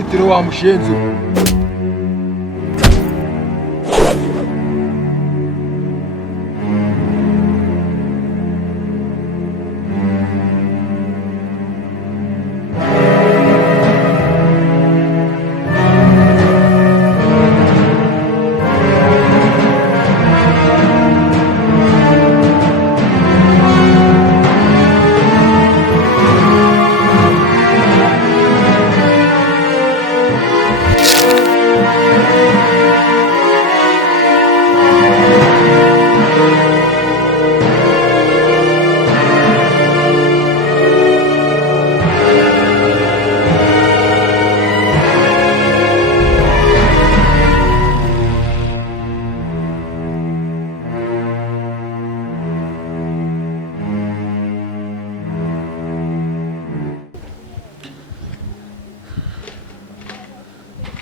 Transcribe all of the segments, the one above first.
Maritiro wa mushenzi.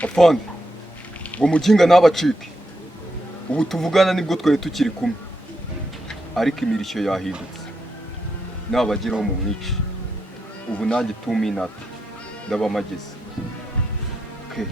Afande, ngo mujinga n'abacike. Ubu tuvugana nibwo twari tukiri kumwe. Ariko imirishyo yahindutse. Nabagiraho mu mwici. Ubu nanjye 2 minutes ndabamageze. Okay.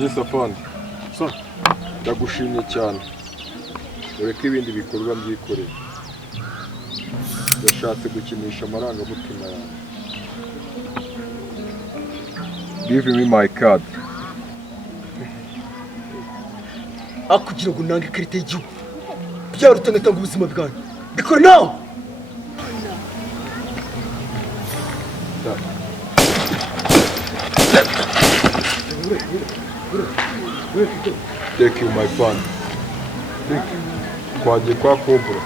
Yes, Afande. So, ndagushimye cyane. Ureke ibindi bikorwa mbyikoreye. Yashatse gukinisha amarangamutima yawe. Give me my card. Akugira ngo nange ikarita y'igihugu. Byaruta ngatanga ubuzima bwanjye. Bikore nawe. Thank you, my friend. Thank you. Kwaje kwa Cobra.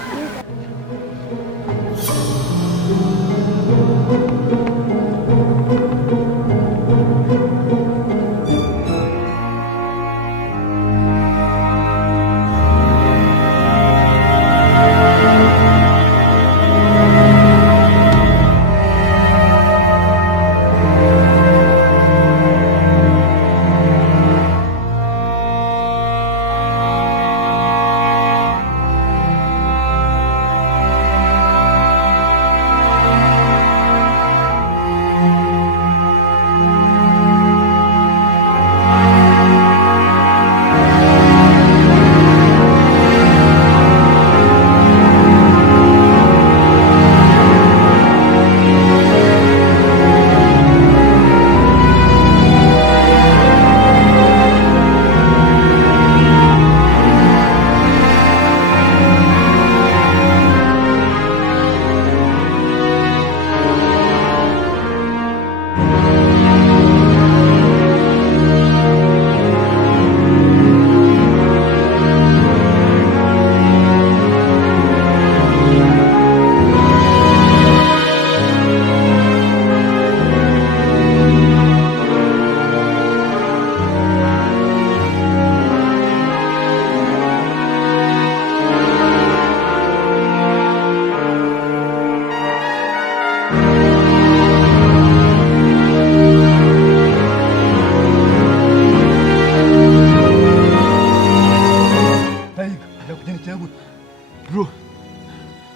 bro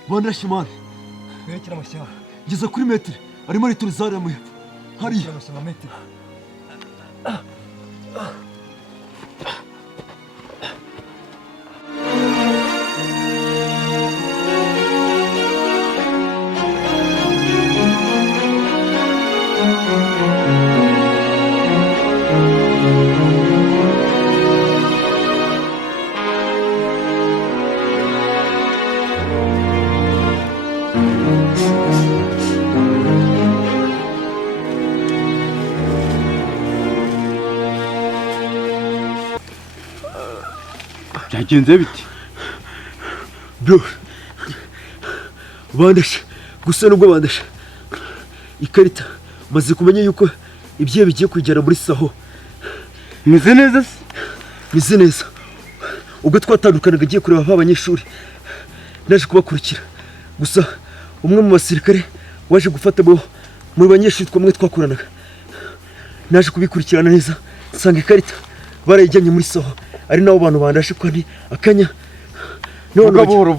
bandashe mani Werekera amashyamba. ngeze kuri metero arimo arituriza hariya mu hepfo hariya Amashyamba metero. Byagenze biti? bro bandashe gusa nubwo bandashe ikarita maze kumenya yuko ibyiye bigiye kugera muri saho Meze neza se? bize neza ubwo twatandukanaga agiye kureba abanyeshuri naje kubakurikira gusa umwe mu basirikare waje gufata muri banyeshuri twamwe twakoranaga naje kubikurikirana neza nsanga ikarita barayijyanye muri saho ari nabo bantu bandashe kandi akanya Vuga buhoro.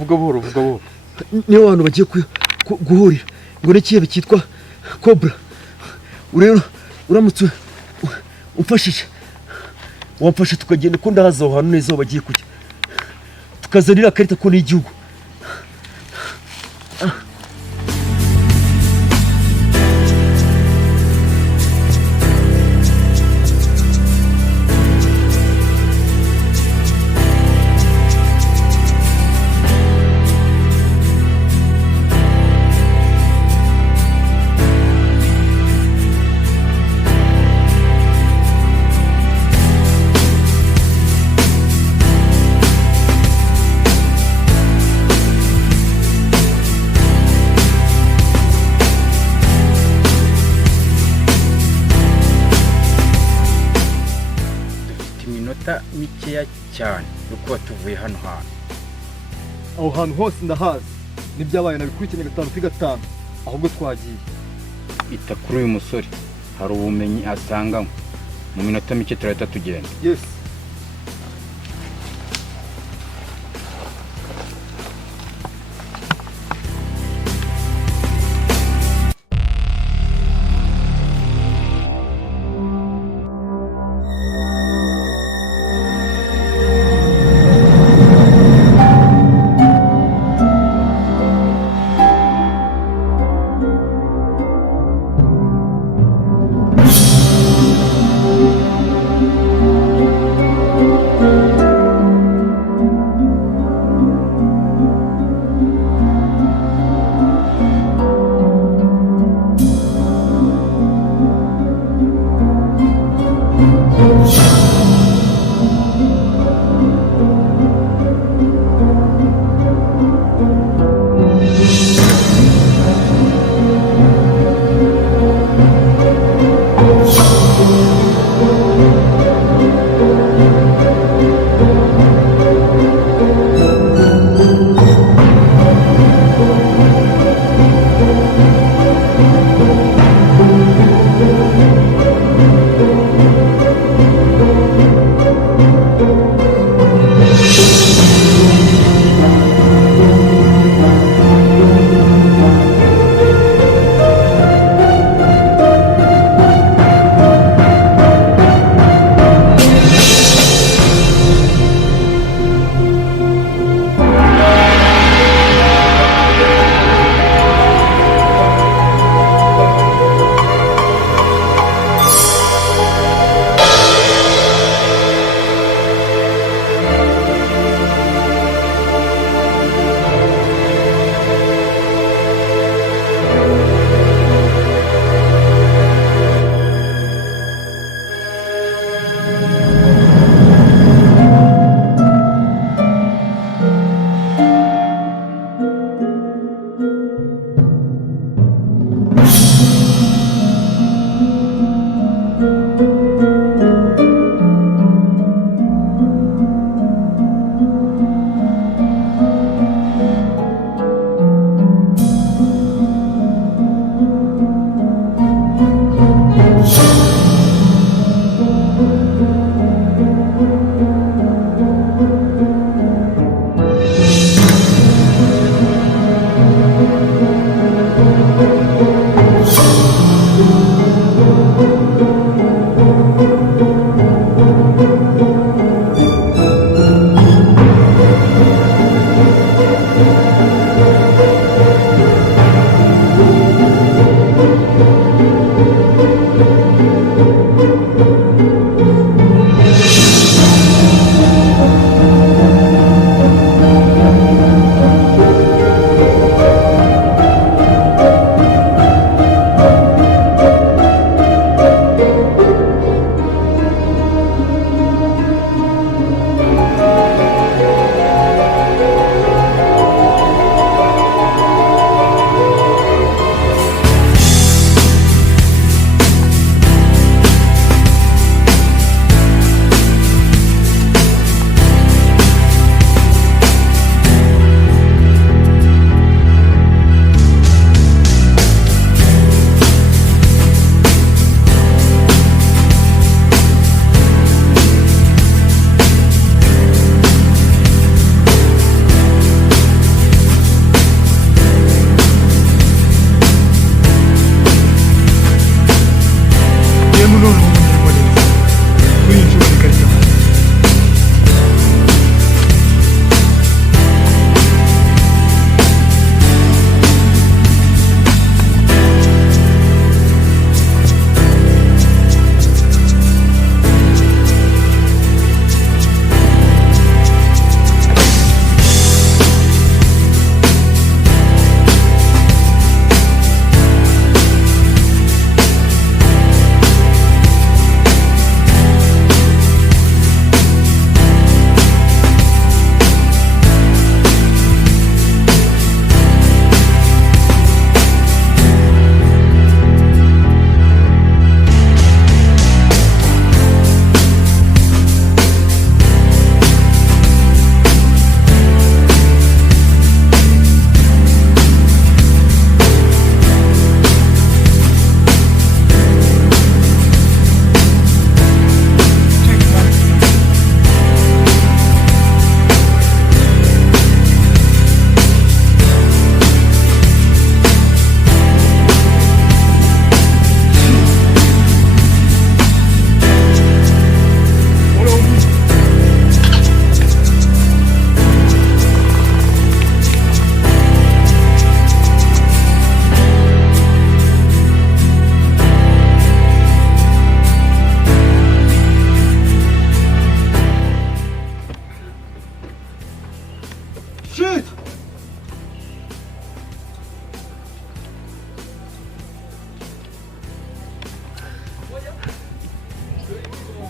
niyo bantu bagiye guhurira ngo n'ikihe cyitwa Cobra rero uramutse umfashije wamfasha tukagenda ko ndahaza aho hantu neza aho bagiye kujya tukazanira akarita ko n'igihugu mikeya cyane nuko tuvuye hano hantu. Aho hantu hose ndahazi. N'ibyabaye nabikurikiranye 5 kuri 5. Ahubwo twagiye. Ita kuri uyu musore hari ubumenyi asangamo. Mu minota mike turahita tugenda. Yes.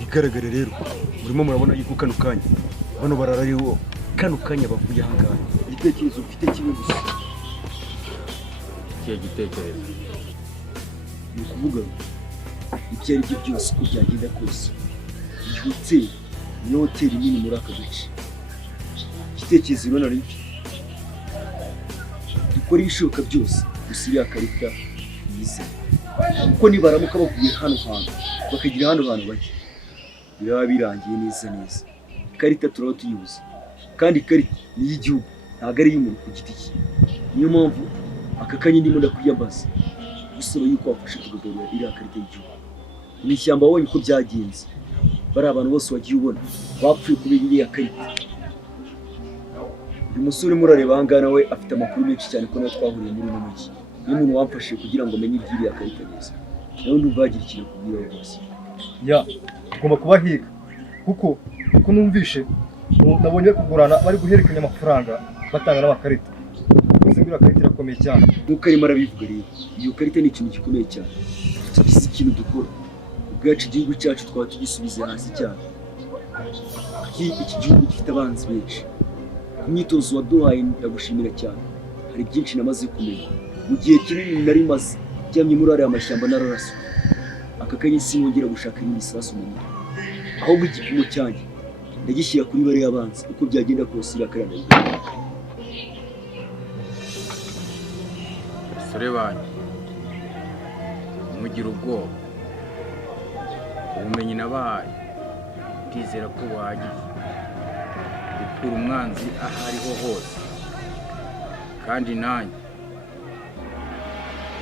ikigaragara rero murimo murabona yuko kano kanya bano bararariho kano kanya bavuye ahangaha. Igitekerezo mfite kimwe gusa. Ikihe gitekerezo? Ni ukuvuga ibyo ari byo byose uko byagenda kose, iyi hoteli niyo hoteli nini muri aka gace. Igitekerezo rero nari dukora ibishoboka byose gusa iriya karita yize, kuko nibaramuka bavuye hano hantu bakagira hano hantu bake biraba birangiye neza neza. Ikarita turaba tuyibuze, kandi ikarita ni iy'igihugu ntabwo ari iy'umuntu ku giti cye. Niyo mpamvu aka kanya ndimo ndakwiyambaza gusaba yuko wafasha tukagarura iriya karita y'igihugu. Mu ishyamba wabonye uko byagenze, bari abantu bose wagiye ubona bapfuye kubera iriya karita. Uyu musore urimo urareba ahangaha nawe afite amakuru menshi cyane ko nawe twahuriye muri uno mujyi. Niyo muntu wamfashije kugira ngo amenye iby'iriya karita neza. Nawe ndumva yagira ikintu akubwira rwose. Ya, tugomba kubahiga kuko numvishe nabonye kugurana bari guhererekanya amafaranga batanga n'amakarita. Uzi ngo karita irakomeye cyane. Nk'uko arimo arabivuga rero, iyo karita ni ikintu gikomeye cyane. Tugize ikintu dukora ubwacu igihugu cyacu twaba tugisubize hasi cyane. Iki gihugu gifite abanzi benshi. Imyitozo waduhaye ndagushimira cyane. Hari byinshi namaze kumenya. Mu gihe kinini nari maze cyamye muri ariya mashyamba nararaso. Aka kanya sinongera gushaka ibindi sasu mu mutwe. Ahubwo igipimo cyanjye ndagishyira kuri bari abanzi uko byagenda kose irakarana. Basore banyu, mugira ubwoba. Ubumenyi nabahaye ndizera ko buhagije gukura umwanzi aho ariho hose, kandi nanjye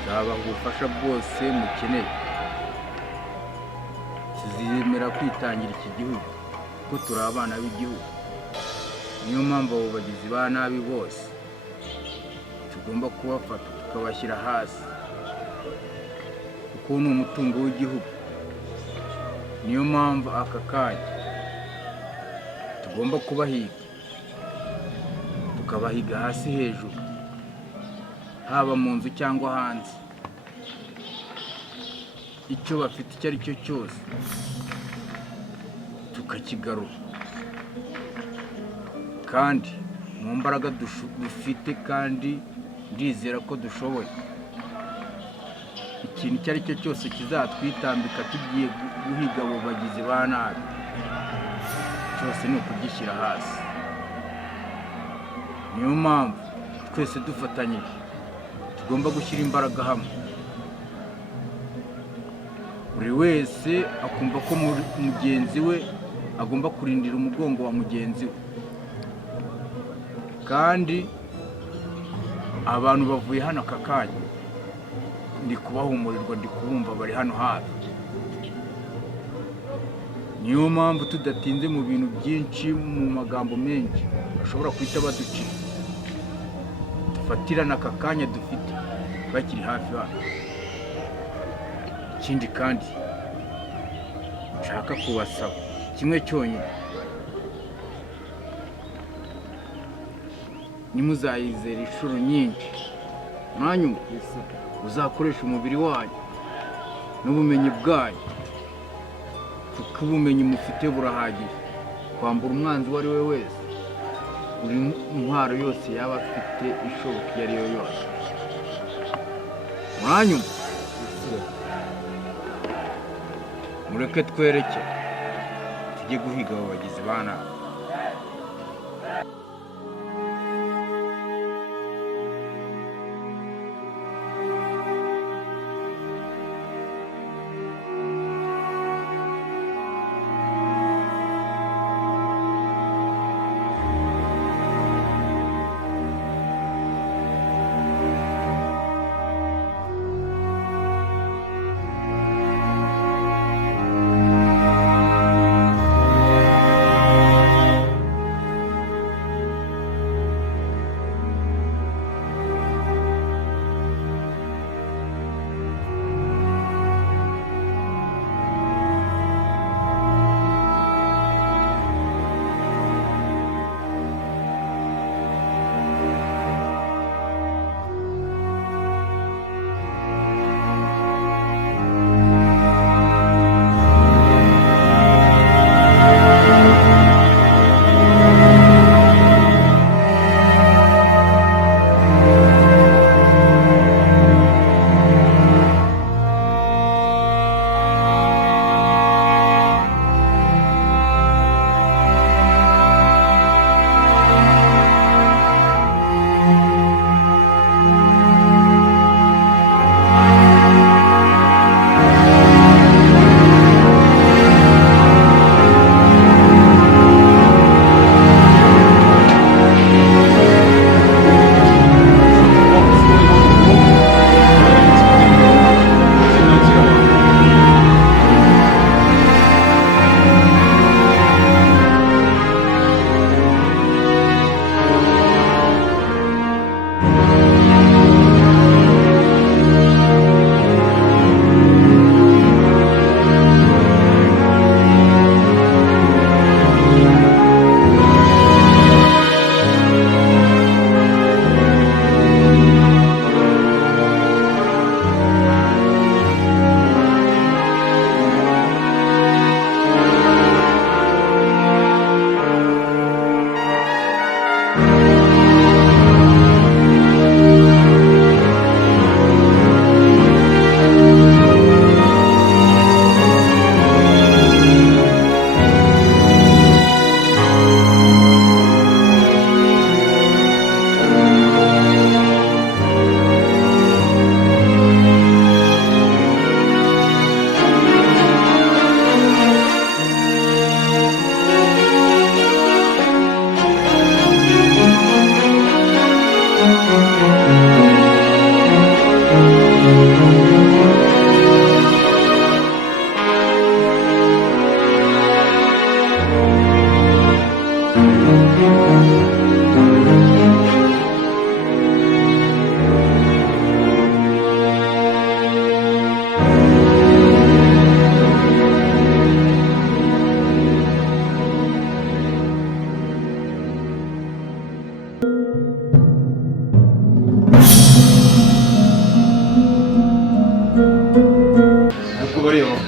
nzabaha ubufasha bwose mukeneye. Tuzemera kwitangira iki gihugu kuko turi abana b'igihugu. Niyo mpamvu abo bagizi ba nabi bose tugomba kubafata tukabashyira hasi, kuko ni umutungo w'igihugu. Niyo mpamvu aka kanya tugomba kubahiga, tukabahiga hasi hejuru, haba mu nzu cyangwa hanze. Icyo bafite icyo ari cyo cyose tukakigarura, kandi mu mbaraga dufite, kandi ndizera ko dushoboye. Ikintu icyo ari cyo cyose kizatwitambika tugiye guhiga abo bagizi ba nabi, cyose ni ukugishyira hasi. Niyo mpamvu twese dufatanyije tugomba gushyira imbaraga hamwe. Buri wese akumva ko mugenzi we agomba kurindira umugongo wa mugenzi we, kandi abantu bavuye hano aka kanya ndi kubahumurirwa, ndi kubumva bari hano hafi. Niyo mpamvu tudatinze mu bintu byinshi, mu magambo menshi bashobora kwita baducira, dufatirana aka kanya dufite bakiri hafi hano. Ikindi kandi nshaka kubasaba kimwe cyonyine, nimuzayizera inshuro nyinshi, mwanyuma uzakoresha umubiri wanyu n'ubumenyi bwanyu, kuko ubumenyi mufite burahagije kwambura umwanzi uwo ari we wese buri ntwaro yose yaba afite ishoboka iyo ari yo yose. Mwanyuma mureke twereke tujye guhiga abo bagizi ba nabi.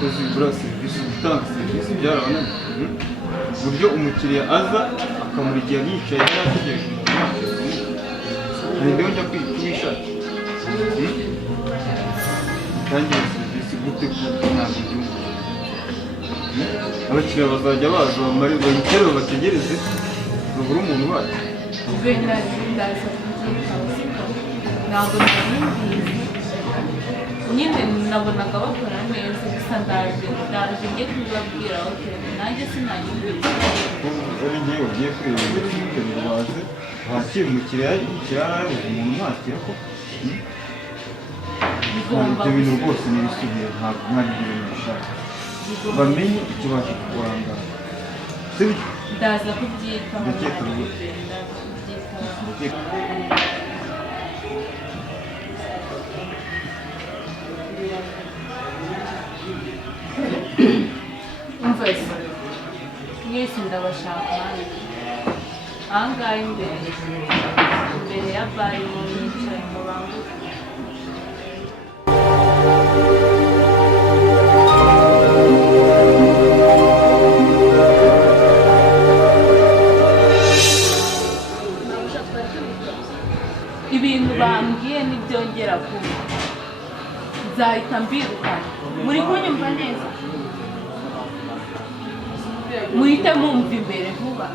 uzi buriya serivisi gutanga serivisi byarabananiye uburyo umukiriya aza akamurikira yicaye yari ategereje umuntu ninde njya kubishakira tangira serivisi gute kuko ntabwo byumva abakiriya bazajya baza bamare bayicare babategereze rubura umuntu wacu ntabwo nabimbizi nyine nabonaga bakora neza gusa ndaje njye kubibabwira nanjye sinayumvise ari ngewe ugiye kureba ibyo ngo baze wakira umukiriya yicara arabuze umuntu mwakira ko ibyo bintu rwose n'ibisubiye ntabwo mwari ibintu bishaka bamenye icyo baje kurangara sibyo ndaza kubyitaho ndakeka rwose umva se mwese ndabashaka ahangaha imbere ya bari mu yicaye mu banguka ibintu bambwiye ntibyongera kuba nzahita mbirukana muri kunyumva neza muhite mumva imbere vuba